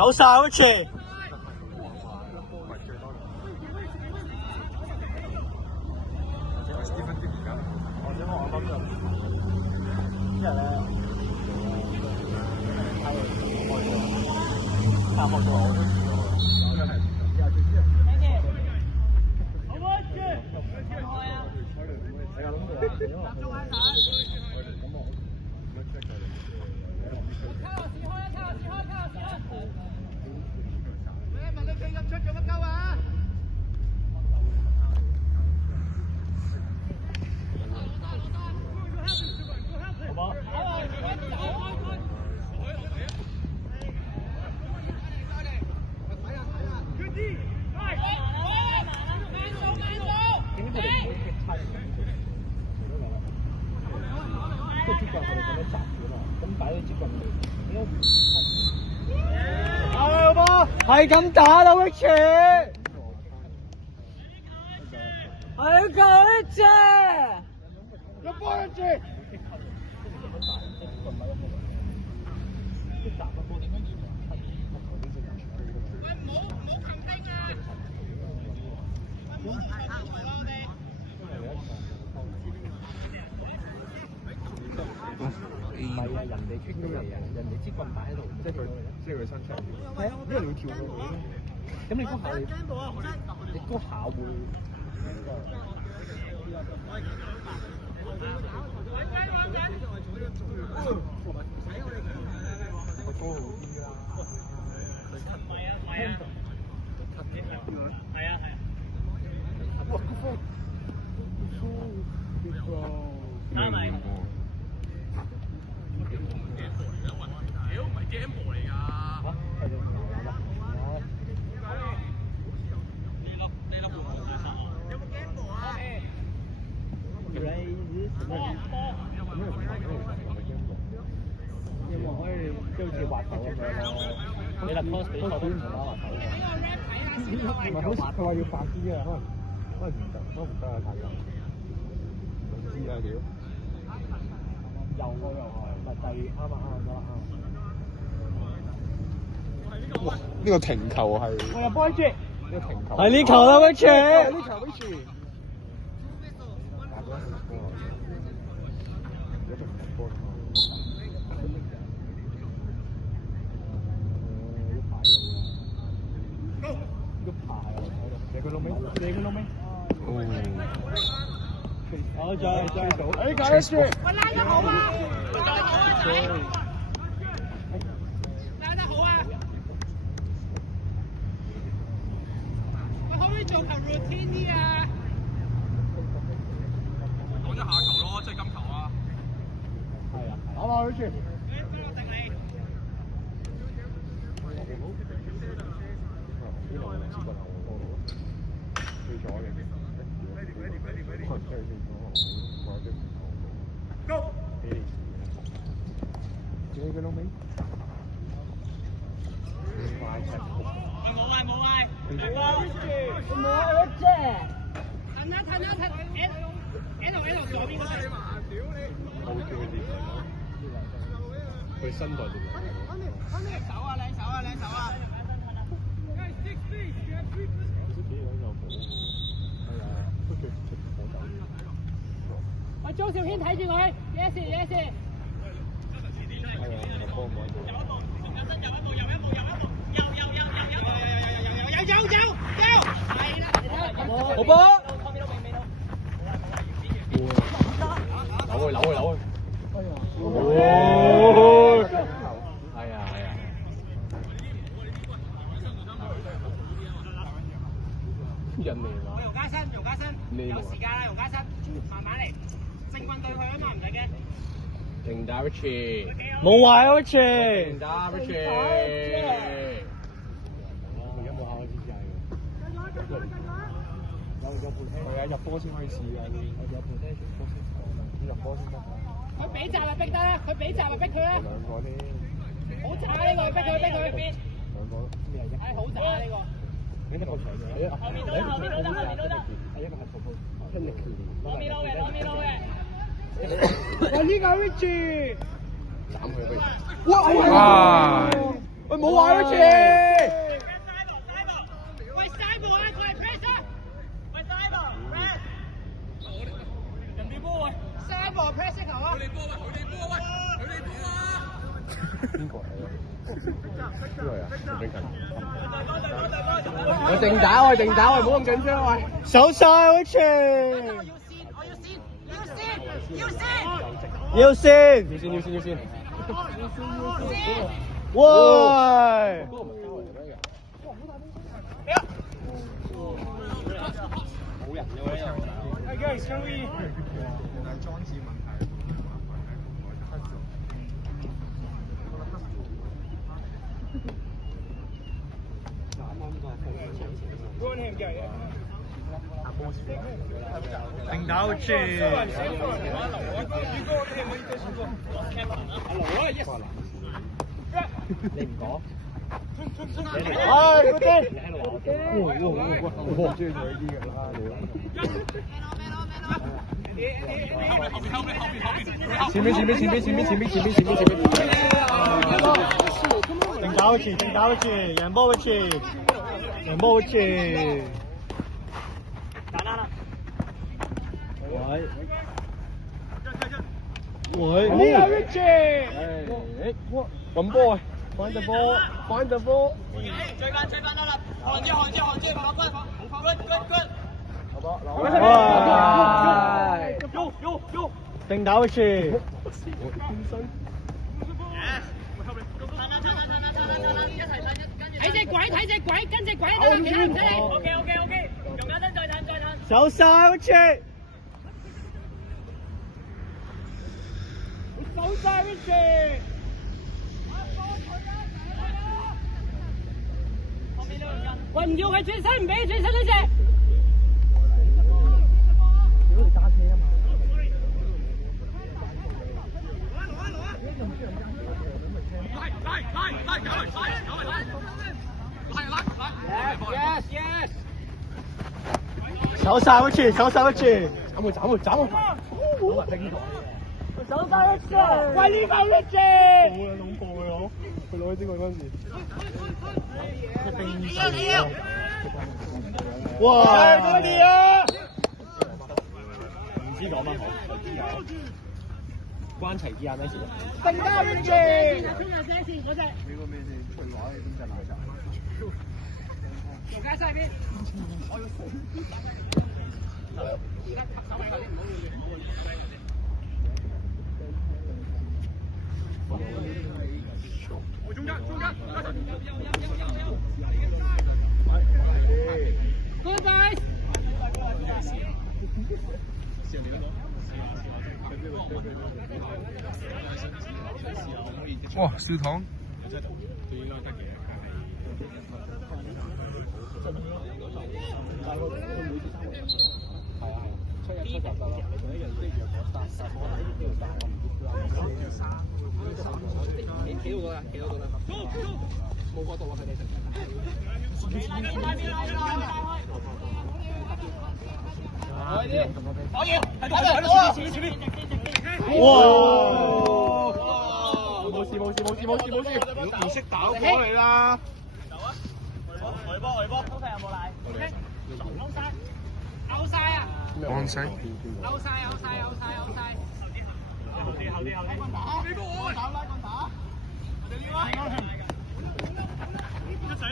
走晒好似。因為咧，大學咗我都試過。係咁打啦，Rich！ 係咁啫，入波，Rich！ 唔係啊，人哋傾到嚟啊，人哋支棍擺喺度，即係佢伸出嚟。係啊，因為你會跳過去。咁你嗰下你嗰下會個高好啲啦。係啊。哇！個波啱咪？屌，唔係 game 嚟㗎！有冇 game 啊？希望可以即好似滑頭咁樣咯。你立 pose 俾我都唔打滑頭㗎。唔係好似佢話要快啲啊，可能唔得，都唔得啊，太油。唔知啊屌！又係，咪第啱得啦。哇！呢個停球係。我入波住。呢個停球。係呢球啦，Rich！ 呢球 Rich！ 好，再，哎，搞得住！我拉得好啊！拉得好啊！我可唔可以做球 routine 啲啊？講咗下球咯，即係金球啊！係啊，好啦，Rich！ Go！ 自己嘅窿尾。冇嗌。冇嗌，Rich！ L 左邊嗰邊。我會叫佢練。佢身材點？靚手啊！喂，張兆軒睇住佢 ，yes。有，好波！扭去。係啊。人嚟喎。容家新，有時間啦，容家新，慢慢嚟，正棍對佢啊嘛，唔使驚。停打 Rich！ 冇壞啊 Rich！ 停打 Rich！ 佢有冇考試制㗎？有盤係啊，入波先可以試㗎。有盤咧，入波先得。佢俾閘啊，逼得啦！佢俾閘啊，逼佢啦！兩個添。好渣呢個，逼佢。兩個咩嚟嘅？係好渣呢個。呢個長嘅。後面都得。係一個係瀑布。攞面撈嘅。哇！呢個 Rich！ 斬佢不如。哇！喂，冇話好似。喂，嘥波啊！佢係 press 啊！喂，嘥波 press。人哋波喂，嘥波 press 球啊！佢哋波喂，佢哋波喂，佢哋波啊！邊個嚟啊？邊個啊？邊個？我定打喂，定打喂，唔好咁緊張喂。手晒好似。要先。喂！冇人嘅喎呢度。Guys, can we？原來裝置問題。定打好似。你唔講？唉，嗰啲。你喺度話我驚？我中意佢啲㗎啦，你。前面。定打好似，贏波好似。喂，呢個 Richie，揾波啊 ！Find the ball。追翻啦！看住，攞分，good。哇！定打好似。睇隻鬼，跟隻鬼得啦，其他唔使理。OK，仲簡單，再褪。手晒好似。手晒 Richie。喂，唔要佢轉身，唔俾佢轉身呢隻。Yes。手晒好似。斬佢！手晒 Richie。喂，呢個 Richie。冇啦，恐怖佢好，佢攞起呢個嗰陣時。哇！嗰啲啊！唔知講乜好，關齊啲啊咩事？定打 Richie。衝入射線嗰隻。你個咩先？翠華定邊隻奶茶？羅家西邊。中間。Good guys。哇！少糖。幾多個啦？冇角度啊！佢哋冇事，唔識打波嚟啦！回波，通常有冇奶？out晒啊！ on晒。out晒！俾波我，拉棍打！我哋呢位，一齊！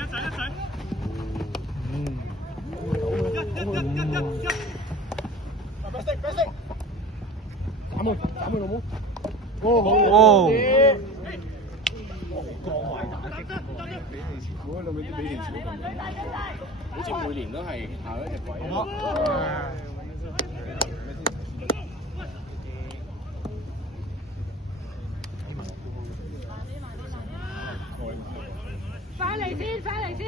一！斬佢老母！哦！好似每年都係下一隻鬼。翻嚟先！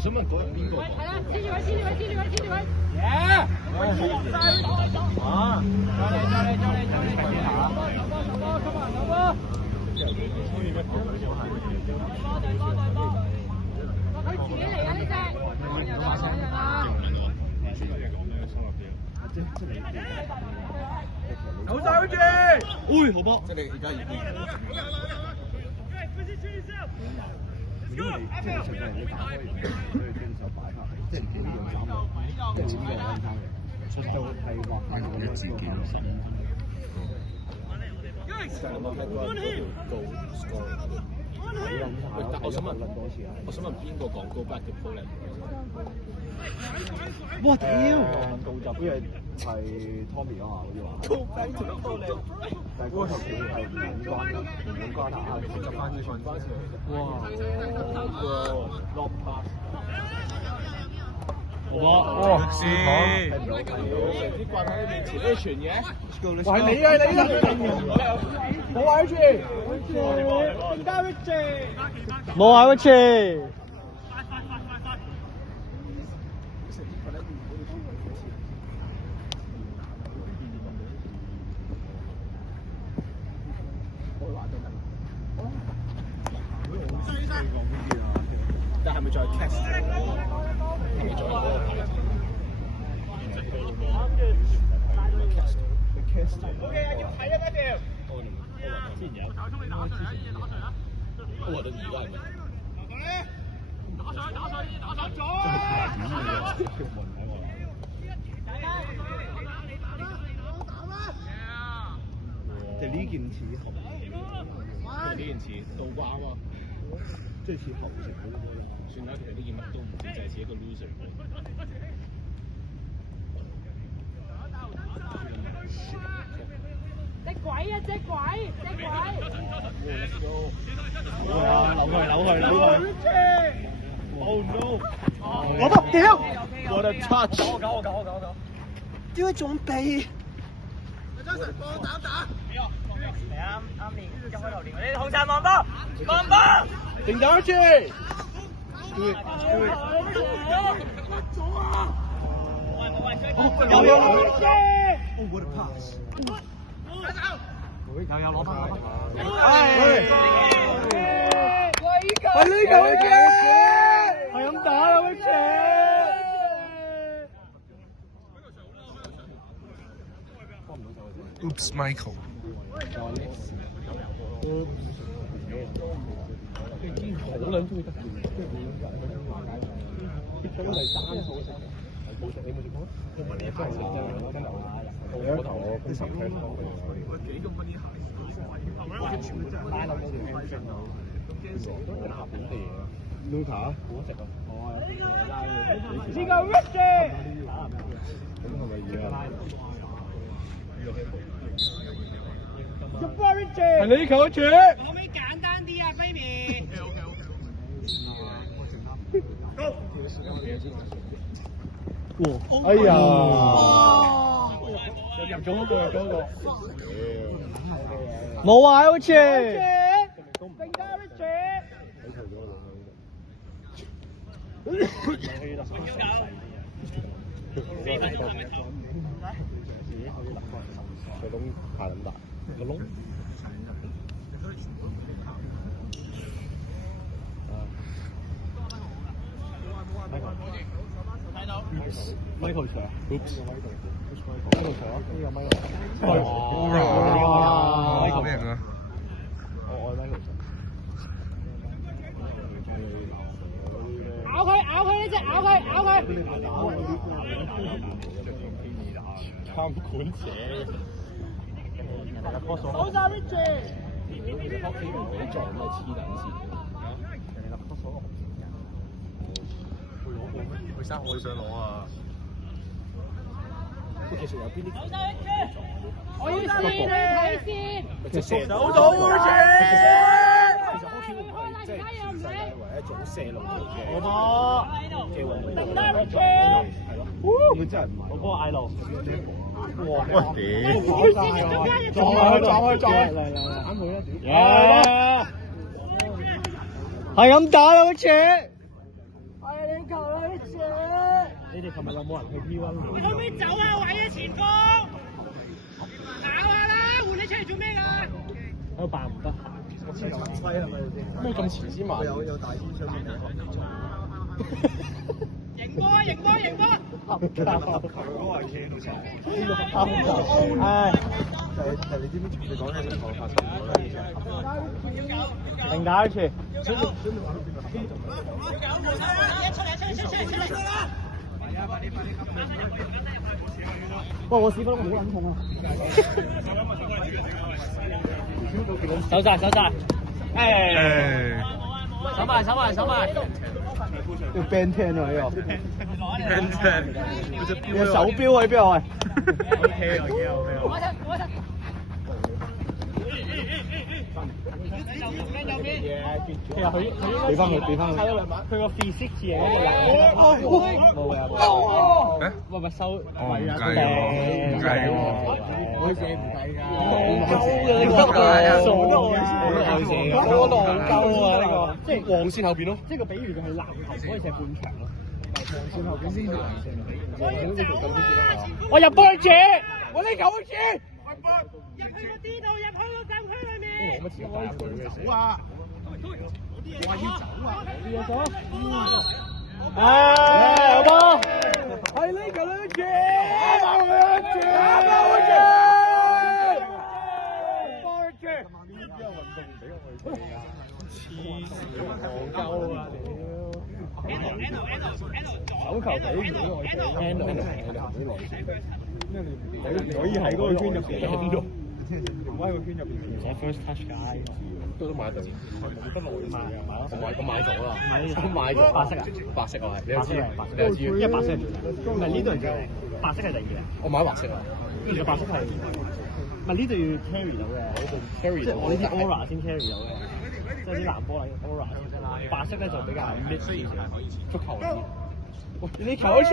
想問嗰日邊個？係啦，黐住位，黐住位，黐住位，黐住位。耶！啊！再嚟，佢自己嚟啊呢隻。好手住！喂，好波！即係你而家已經。即係成個人要打開，佢哋雙手擺下，即係唔見呢樣斬落，即係點嘅安排嘅。出到係畫翻咁樣自己嘅心。我想問邊個講高 back 嘅 pull 我屌！道集嗰嘢係 Tommy 啊嘛，好似話。高 back 嘅 pull 但係嗰頭佢係唔關啊，執翻啲信翻先。哇！落 pass。哇！是。啲掛喺你面前呢傳嘢。係你啊！冇話住。冇話好似。但係咪再 cast？ OK 啊，要睇啊嗰條。之前有。我覺得而家係咪？打上咗！就呢件似學，呢件似倒掛啊嘛，即係似學成嗰啲。算啦，其實呢件乜都唔似，就係似一個 loser。隻鬼啊！隻鬼！扭去。Oh no！ 我得屌！我的 touch！ 我點解仲避？嚟啊！啱練，一開頭練，你紅塵望波！停打住！有！我的 pass！ 有攞翻！係呢球嘅，係咁打啦，威姐。Oops, Michael。好撚中意得嘅，即係佢第三套食，冇食你冇食過？我問你真係我啲神聽講嘅，幾咁嗰啲鞋，我全部真係拉冧嗰條輕聲啊！咁驚死都係下本地嘢。Luca 好食啊！我係呢個 Richie。咁係咪而家？係你球主。可唔可以簡單啲啊 ，baby？哎呀！入咗嗰個。冇話好似。個窿太撚大，個窿。Michael 場 ，Oops， Michael 場，呢個 Michael。咩人啊？我愛 Michael 場。咬佢呢隻，咬佢！監管者。好晒 Richie。屋企人嗰啲撞都係黐撚線。佢生我想攞啊！其實有邊啲？我要試你睇先。走到好似。其實 hockey 會唔係即係全世界唯一一種射龍門嘅機會。係咯。佢真係唔係。我幫我嗌路。哇！喂屌！撞佢！啱佢啦！係咁打啦，好似。係你球你哋琴日有冇人去 P1？你可唔可以走下位啊，前鋒？搞下啦，換你出嚟做咩㗎？喺度扮唔得閒。咩咁遲先買？有大天上面贏波啊！贏波！贏波！唉，你知唔知你講嘅啲頭髮差唔多啦？定打一次。喂，我屎忽好撚痛啊！手晒，手晒。誒，手埋，手埋，手埋。要 band 聽啊呢個 ，band 你嘅手錶喺邊啊？喂 OK 啊，幾 OK 啊。其實佢俾翻佢，俾翻佢。佢個 physique 似係一個人冇嘅。喂，收位啊！唔計喎，我射唔計㗎。好戇鳩啊！呢個即係黃線後邊咯。即係個比喻就係籃球可以射半場咯。黃線後邊先黃線。我入波住，我呢球住。入去個 D 度，入去個禁區裏面。我乜錢打佢嘅走啊！我話要走啊！要走。好波。係呢球兩住。手球比如果我可以喺嗰個圈入邊，唔喺個圈入邊。唔使 first touch 㗎，都買到，冇得耐我買咗啦，我買咗白色啊，白色啊，你白色係白色，因為白色係唔係呢度係白色係第二嘅，我買白色啊，其實白色係唔係呢度要 carry 到嘅，呢度 carry 即係我呢啲 aura 先 carry 到嘅，即係啲藍波嚟 aura 先得啦，白色咧就比較 mix 啲足球啲。你球一傳，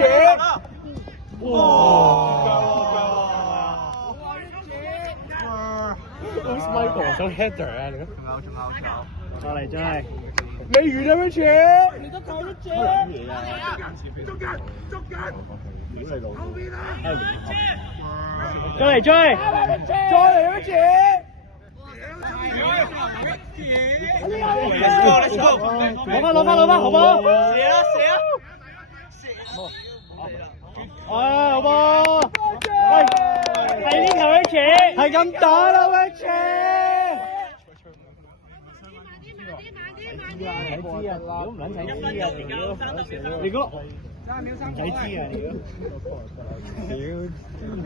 哇！Who's Michael？想 header 啊？你再嚟再嚟，你完啦咩傳？你都球一傳。再嚟追，再嚟一傳。攞翻，好波！射啊！好波！喂，係呢球一傳，係咁打啦，一傳。唔使知啊，如果唔撚使知啊，你估唔使知啊，呢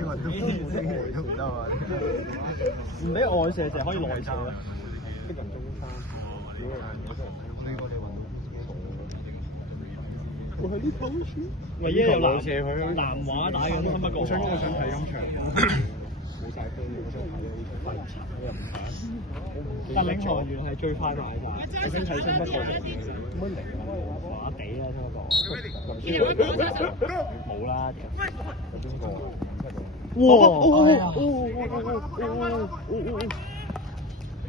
個都星期都唔得啊！唔俾外射，就可以內射啦。啲人中山，我係呢球一傳。唯一有南華打緊，不過我想睇今場。冇曬飛，我想睇呢場。我又唔睇。但領航員係最快買㗎，我想睇新北國際乜嚟啊？麻地啦，聽講。冇啦，有邊個？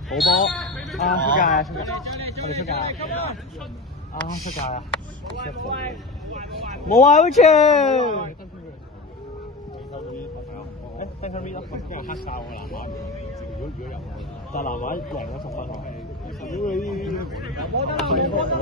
好波！出界啊！我哋出界出界啊！冇啊，好似。Thank you，因為黑哨我南華，如果有，但南華贏咗10分。冇得啦！